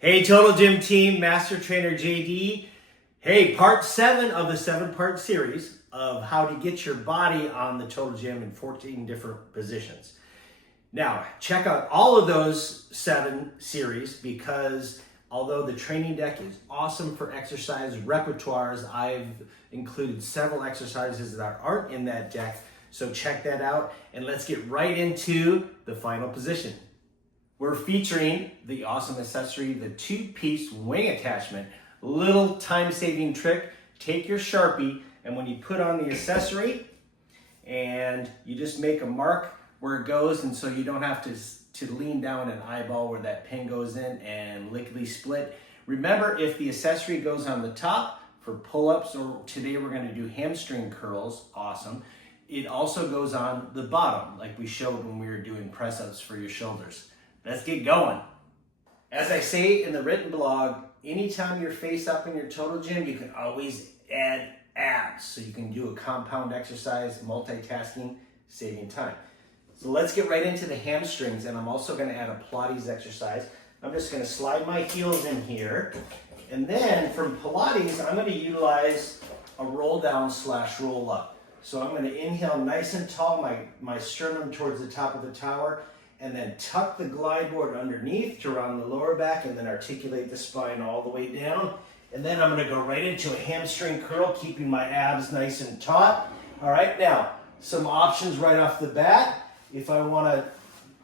Hey, Total Gym team, Master Trainer JD. Hey, part 7 of the 7-part series of how to get your body on the Total Gym in 14 different positions. Now, check out all of those 7 series because although the training deck is awesome for exercise repertoires, I've included several exercises that aren't in that deck. So check that out and let's get right into the final position. We're featuring the awesome accessory, the 2-piece wing attachment. Little time-saving trick, take your Sharpie and when you put on the accessory and you just make a mark where it goes, and so you don't have to lean down and eyeball where that pin goes in and lickety split. Remember, if the accessory goes on the top for pull-ups, or today we're gonna do hamstring curls, awesome. It also goes on the bottom, like we showed when we were doing press-ups for your shoulders. Let's get going. As I say in the written blog, anytime you're face up in your Total Gym, you can always add abs. So you can do a compound exercise, multitasking, saving time. So let's get right into the hamstrings, and I'm also gonna add a Pilates exercise. I'm just gonna slide my heels in here. And then from Pilates, I'm gonna utilize a roll down / roll up. So I'm gonna inhale nice and tall, my sternum towards the top of the tower, and then tuck the glide board underneath to round the lower back and then articulate the spine all the way down. And then I'm gonna go right into a hamstring curl, keeping my abs nice and taut. All right, now, some options right off the bat. If I wanna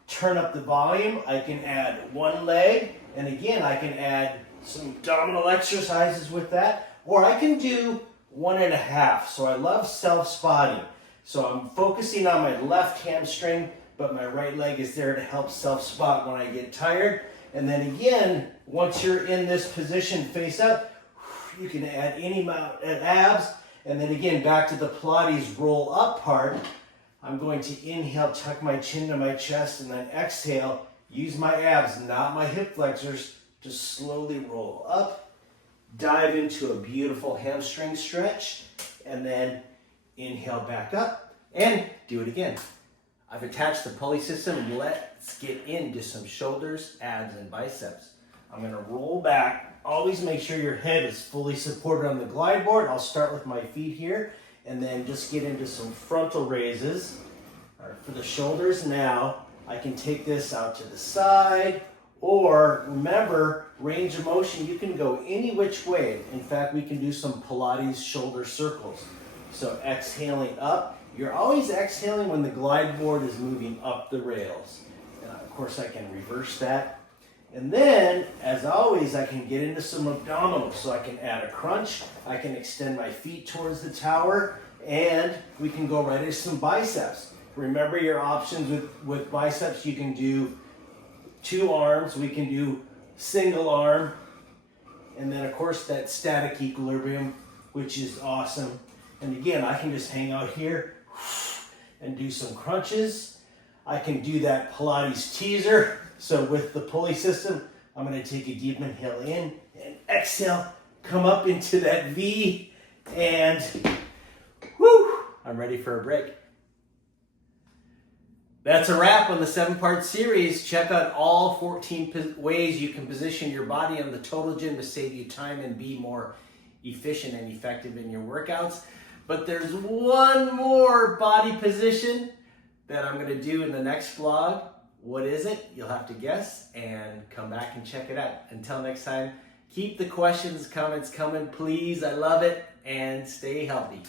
turn up the volume, I can add one leg, and again, I can add some abdominal exercises with that, or I can do 1.5. So I love self-spotting. So I'm focusing on my left hamstring, but my right leg is there to help self-spot when I get tired. And then again, once you're in this position face up, you can add any amount of abs. And then again, back to the Pilates roll up part. I'm going to inhale, tuck my chin to my chest, and then exhale, use my abs, not my hip flexors, to slowly roll up, dive into a beautiful hamstring stretch, and then inhale back up, and do it again. I've attached the pulley system, and let's get into some shoulders, abs, and biceps. I'm gonna roll back. Always make sure your head is fully supported on the glide board. I'll start with my feet here, and then just get into some frontal raises. All right, for the shoulders now, I can take this out to the side, or remember, range of motion, you can go any which way. In fact, we can do some Pilates shoulder circles. So exhaling up. You're always exhaling when the glide board is moving up the rails. And of course, I can reverse that. And then, as always, I can get into some abdominals. So I can add a crunch, I can extend my feet towards the tower, and we can go right into some biceps. Remember your options with biceps. You can do 2 arms, we can do single arm, and then of course that static equilibrium, which is awesome. And again, I can just hang out here and do some crunches. I can do that Pilates teaser. So with the pulley system, I'm gonna take a deep inhale in and exhale, come up into that V, and whoo, I'm ready for a break. That's a wrap on the 7-part series. Check out all 14 ways you can position your body on the Total Gym to save you time and be more efficient and effective in your workouts. But there's one more body position that I'm gonna do in the next vlog. What is it? You'll have to guess and come back and check it out. Until next time, keep the questions, comments coming, please. I love it, and stay healthy.